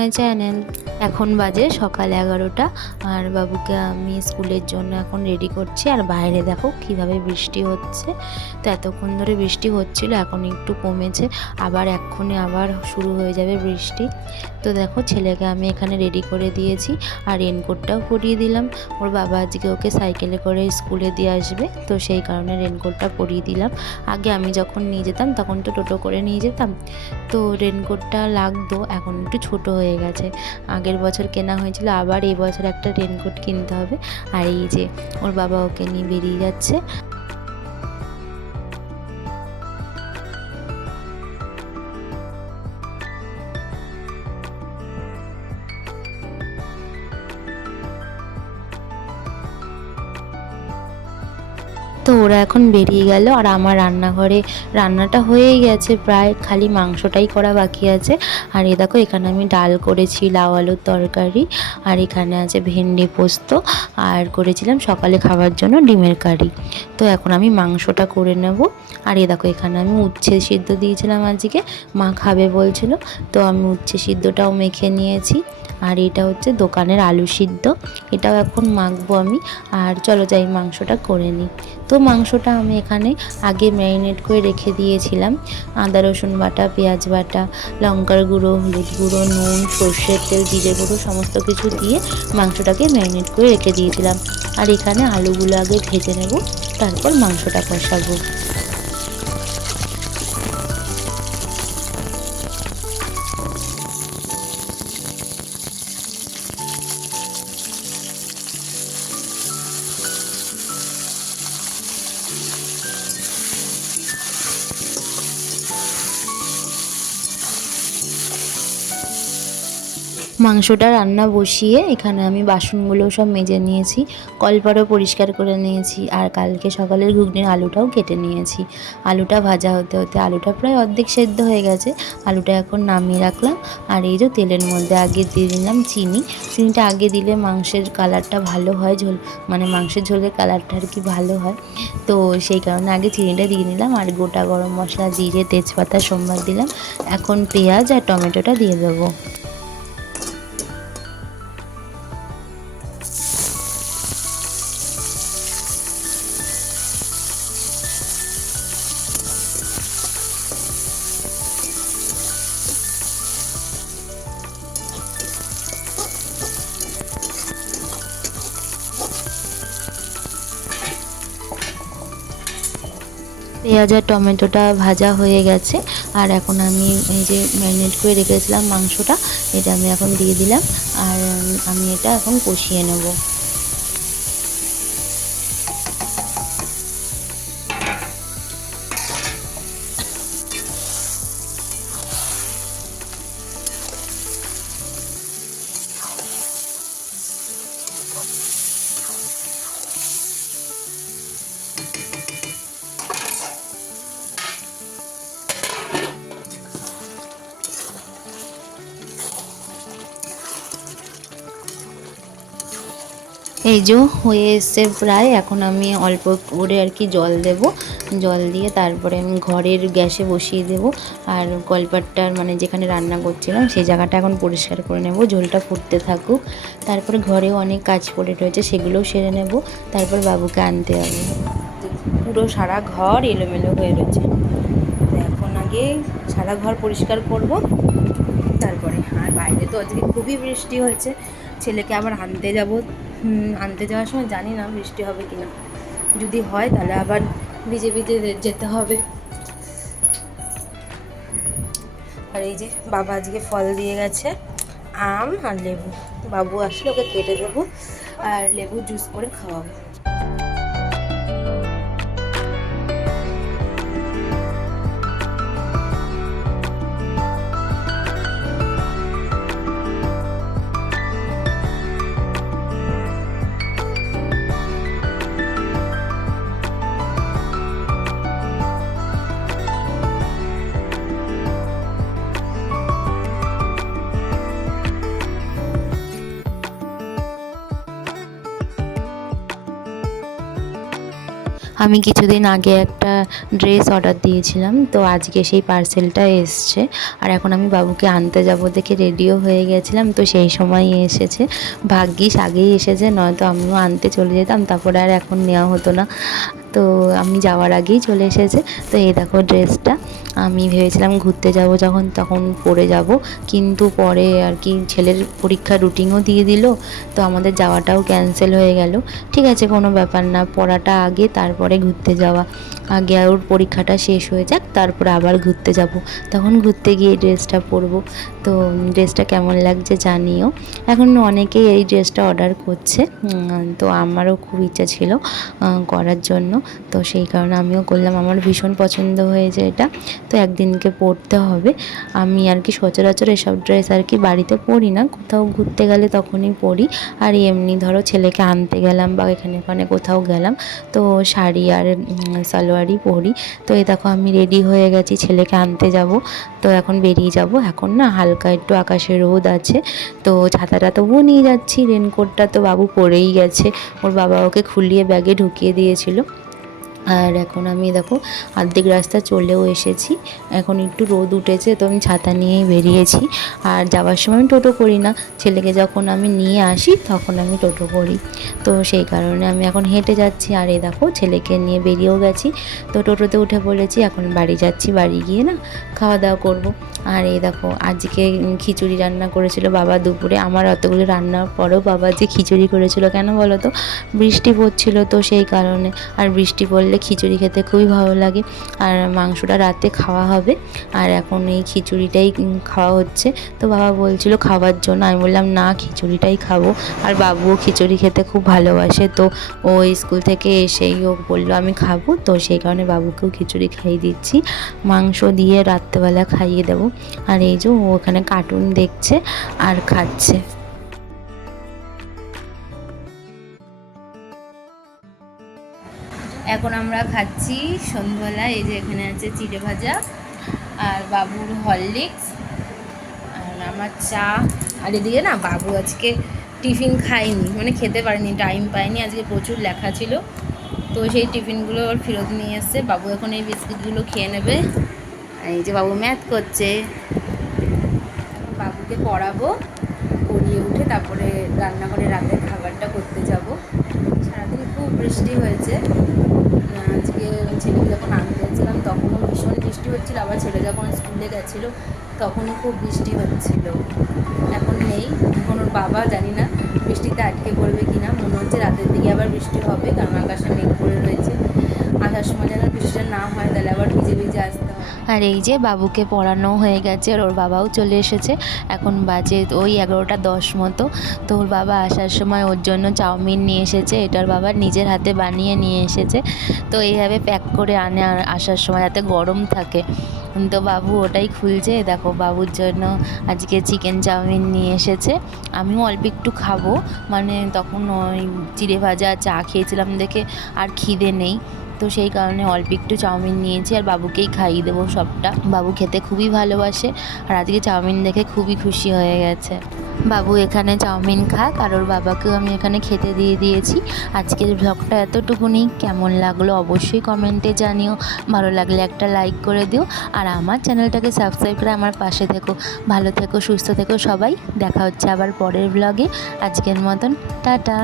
My channel. এখন বাজে সকাল 11টা আর বাবুকে আমি স্কুলের জন্য এখন রেডি করছি। আর বাইরে দেখো কিভাবে বৃষ্টি হচ্ছে। তো এতক্ষণ ধরে বৃষ্টি হচ্ছিল, এখন একটু কমেছে, আবার এক্ষুনি আবার শুরু হয়ে যাবে বৃষ্টি। তো দেখো ছেলেকে আমি এখানে রেডি করে দিয়েছি আর রেনকোটটাও পরিয়ে দিলাম। ওর বাবা আজকে ওকে সাইকেলে করে স্কুলে দিয়ে আসবে, তো সেই কারণে রেনকোটটা পরিয়ে দিলাম। আগে আমি যখন নিয়ে যেতাম তখন তো টোটো করে নিয়ে যেতাম, তো রেনকোটটা লাগতো, এখন একটু ছোট হয়ে গেছে। আগের বছর কেনা হয়েছিল, আবার এই বছর একটা রেনকোট কিনতে হবে। আর এই যে ওর বাবা ওকে নিয়ে বেরিয়ে যাচ্ছে। তো ওরা এখন বেরিয়ে গেল আর আমার রান্নাঘরে রান্নাটা হয়েই গেছে, প্রায় খালি মাংসটাই করা বাকি আছে। আর এ দেখো এখানে আমি ডাল করেছি, লাউ আলুর তরকারি, আর এখানে আছে ভেন্ডি পোস্ত, আর করেছিলাম সকালে খাওয়ার জন্য ডিমের কারি। তো এখন আমি মাংসটা করে নেব। আর এ দেখো এখানে আমি উচ্ছে সিদ্ধ দিয়েছিলাম, আজকে মা খাবে বলছিল, তো আমি উচ্ছে সিদ্ধটাও মেখে নিয়েছি। আর এটা হচ্ছে দোকানের আলু সিদ্ধ, এটাও এখন মাখবো আমি। আর চলো যাই মাংসটা করে নিই। তো মাংসটা আমি এখানে আগে ম্যারিনেট করে রেখে দিয়েছিলাম। আদা রসুন বাটা, পেঁয়াজ বাটা, লঙ্কার গুঁড়ো, হলুদ গুঁড়ো, নুন, সর্ষের তেল, জিরে গুঁড়ো সমস্ত কিছু দিয়ে মাংসটাকে ম্যারিনেট করে রেখে দিয়েছিলাম। আর এখানে আলুগুলো আগে ভেজে নেব, তারপর মাংসটা কষাবো। মাংসটা রান্না বসিয়ে এখানে আমি বাসনগুলো সব মেজে নিয়েছি, কলপারও পরিষ্কার করে নিয়েছি। আর কালকে সকালের ঘুগনির আলুটাও কেটে নিয়েছি। আলুটা ভাজা হতে হতে আলুটা প্রায় অর্ধেক সেদ্ধ হয়ে গেছে, আলুটা এখন নামিয়ে রাখলাম। আর এই যে তেলের মধ্যে আগে দিয়ে দিলাম চিনি। চিনিটা আগে দিলে মাংসের কালারটা ভালো হয়, ঝোল মানে মাংসের ঝোলের কালারটা আর কি ভালো হয়, তো সেই কারণে আগে চিনিটা দিয়ে নিলাম। আর গোটা গরম মশলা, জিরে, তেজপাতা সোমবার দিলাম। এখন পেঁয়াজ আর টমেটোটা দিয়ে দেবো। পেঁয়াজ আর টমেটোটা ভাজা হয়ে গেছে। আর এখন আমি এই যে ম্যারিনেট করে রেখেছিলাম মাংসটা, এটা আমি এখন দিয়ে দিলাম। আর আমি এটা এখন কষিয়ে নেব। এই যে হয়ে এসছে প্রায়, এখন আমি অল্প করে আর কি জল দেব। জল দিয়ে তারপরে আমি ঘরের গ্যাসে বসিয়ে দেব। আর কলপাটটার মানে যেখানে রান্না করছিলাম সেই জায়গাটা এখন পরিষ্কার করে নেব, ঝোলটা ফুটতে থাকুক। তারপরে ঘরেও অনেক কাজ পড়ে রয়েছে, সেগুলোও সেরে নেব। তারপর বাবুকে আনতে হবে। পুরো সারা ঘর এলোমেলো হয়ে রয়েছে, এখন আগে সারা ঘর পরিষ্কার করব তারপরে। আর বাইরে তো আজকে খুবই বৃষ্টি হয়েছে, ছেলেকে আবার আনতে যাব। আনতে যাওয়ার সময় জানি না বৃষ্টি হবে কি না, যদি হয় তাহলে আবার ভিজে ভিজে যেতে হবে। আর এই যে বাবা আজকে ফল দিয়ে গেছে, আম আর লেবু। বাবু আসলে ওকে কেটে দেবো আর লেবু জুস করে খাওয়াবো। আমি কিছুদিন আগে একটা ড্রেস অর্ডার দিয়েছিলাম, তো আজকে সেই পার্সেলটা এসছে। আর এখন আমি বাবুকে আনতে যাব দেখে রেডিও হয়ে গেছিলাম, তো সেই সময়ই এসেছে। ভাগ্যিস আগেই এসেছে, নয়তো আমিও আনতে চলে যেতাম, তারপরে আর এখন নেওয়া হতো না। তো আমি যাওয়ার আগেই চলে এসেছে। তো এই দেখো ড্রেসটা, আমি ভেবেছিলাম ঘুরতে যাব যখন তখন পরে যাব, কিন্তু পরে আর কি ছেলের পরীক্ষা রুটিনও দিয়ে দিল, তো আমাদের যাওয়াটাও ক্যান্সেল হয়ে গেল। ঠিক আছে, কোনো ব্যাপার না, পড়াটা আগে তারপরে ঘুরতে যাওয়া, আগে ওর পরীক্ষাটা শেষ হয়ে যাক তারপরে আবার ঘুরতে যাব, তখন ঘুরতে গিয়ে ড্রেসটা পরবো। তো ড্রেসটা কেমন লাগছে জানিও। এখন অনেকেই এই ড্রেসটা অর্ডার করছে, তো আমারও খুব ইচ্ছা ছিল করার জন্য, তো সেই কারণে আমিও করলাম। আমার ভীষণ পছন্দ হয়েছে এটা, তো একদিনকে পরতে হবে। আমি আর কি সচরাচর এসব ড্রেস আর কি বাড়িতে পরি না, কোথাও ঘুরতে গেলে তখনই পরি। আর এমনি ধরো ছেলেকে আনতে গেলাম বা এখানে ওখানে কোথাও গেলাম, তো শাড়ি আর সালোয়ারই পরি। তো এই দেখো আমি রেডি হয়ে গেছি, ছেলেকে আনতে যাব, তো এখন বেরিয়ে যাব। এখন না হালকা একটু আকাশে রোদ আছে, তো ছাতাটা তবুও নিয়ে যাচ্ছি, রেনকোটটা তো বাবু পরেই গেছে, ওর বাবা ওকে খুলিয়ে ব্যাগে ঢুকিয়ে দিয়েছিল। আর এখন আমি দেখো অর্ধেক রাস্তা চলেও এসেছি, এখন একটু রোদ উঠেছে, তো আমি ছাতা নিয়েই বেরিয়েছি। আর যাওয়ার সময় আমি টোটো করি না, ছেলেকে যখন আমি নিয়ে আসি তখন আমি টোটো করি, তো সেই কারণে আমি এখন হেঁটে যাচ্ছি। আর এই দেখো ছেলেকে নিয়ে বেরিয়েও গেছি, তো টোটোতে উঠে পড়েছি, এখন বাড়ি যাচ্ছি, বাড়ি গিয়ে না খাওয়া দাওয়া করব। আর এই দেখো আজকে খিচুড়ি রান্না করেছিল বাবা দুপুরে, আমার অতগুলো রান্নার পরেও বাবা যে খিচুড়ি করেছিল কেন বলো তো, বৃষ্টি পড়ছিল তো সেই কারণে। আর বৃষ্টি পড়লে খিচুড়ি খেতে খুবই ভালো লাগে। আর মাংসটা রাতে খাওয়া হবে, আর এখন এই খিচুড়িটাই খাওয়া হচ্ছে। তো বাবা বলছিল খাওয়ার জন্য, আমি বললাম না খিচুড়িটাই খাবো। আর বাবুও খিচুড়ি খেতে খুব ভালোবাসে, তো ও স্কুল থেকে এসেই ও বললো আমি খাবো, তো সেই কারণে বাবুকেও খিচুড়ি খাইয়ে দিচ্ছি, মাংস দিয়ে রাত্রেবেলা খাইয়ে দেবো। আর এই যে ও ওখানে কার্টুন দেখছে আর খাচ্ছে। এখন আমরা খাচ্ছি সন্ধ্যাবেলা, এই যে এখানে আছে চিড়ে ভাজা আর বাবুর হরলিক্স আর আমার চা। আর এদিকে না বাবু আজকে টিফিন খায়নি, মানে খেতে পারেনি, টাইম পায়নি, আজকে প্রচুর লেখা ছিল, তো সেই টিফিনগুলো ওর ফেরত নিয়ে এসছে। বাবু এখন এই বিস্কিটগুলো খেয়ে নেবে। আর এই যে বাবু ম্যাথ করছে, বাবুকে পড়াবো, পড়িয়ে উঠে তারপরে রান্নাঘরে রাতের খাবারটা করতে যাব। সারাদিন খুব বৃষ্টি হয়েছে, আজকে ছেলেকে যখন আনতে গেছিলাম তখনও ভীষণ বৃষ্টি হচ্ছিল, আবার ছেলে যখন স্কুলে গেছিলো তখনও খুব বৃষ্টি হচ্ছিল। এখন নেই, এখন ওর বাবা জানি না বৃষ্টিতে আটকে পড়বে কি না, মনে হচ্ছে রাতের দিকে আবার বৃষ্টি হবে, কারণ আকাশে মেঘ করে রয়েছে। আসার সময় যেন বৃষ্টিটা না হয়, তাহলে আবার ভিজে ভিজে আসতে হবে। আর এই যে বাবুকে পড়ানো হয়ে গেছে, আর ওর বাবাও চলে এসেছে, এখন বাজে ওই 11টা 10 মতো। তো ওর বাবা আসার সময় ওর জন্য চাউমিন নিয়ে এসেছে, এটার বাবা নিজের হাতে বানিয়ে নিয়ে এসেছে, তো এইভাবে প্যাক করে আনে আর আসার সময় যাতে গরম থাকে। তো বাবু ওটাই খুলছে, দেখো বাবুর জন্য আজকে চিকেন চাউমিন নিয়ে এসেছে। আমিও অল্প একটু খাবো, মানে তখন ওই চিড়ে ভাজা চা খেয়েছিলাম দেখে আর খিদে নেই, তো সেই কারণে অল্প একটু চাউমিন নিয়েছি, আর বাবুকেই খাইয়ে দেবো সবটা। বাবু খেতে খুবই ভালোবাসে, আর আজকে চাউমিন দেখে খুবই খুশি হয়ে গেছে। বাবু এখানে চাউমিন খাক, আর ওর বাবাকেও আমি এখানে খেতে দিয়ে দিয়েছি। আজকের ব্লগটা এতটুকুনি, কেমন লাগলো অবশ্যই কমেন্টে জানিও, ভালো লাগলে একটা লাইক করে দিও, আর আমার চ্যানেলটাকে সাবস্ক্রাইব করে আমার পাশে থেকো। ভালো থেকো, সুস্থ থেকো সবাই, দেখা হচ্ছে আবার পরের ব্লগে। আজকের মতন টাটা।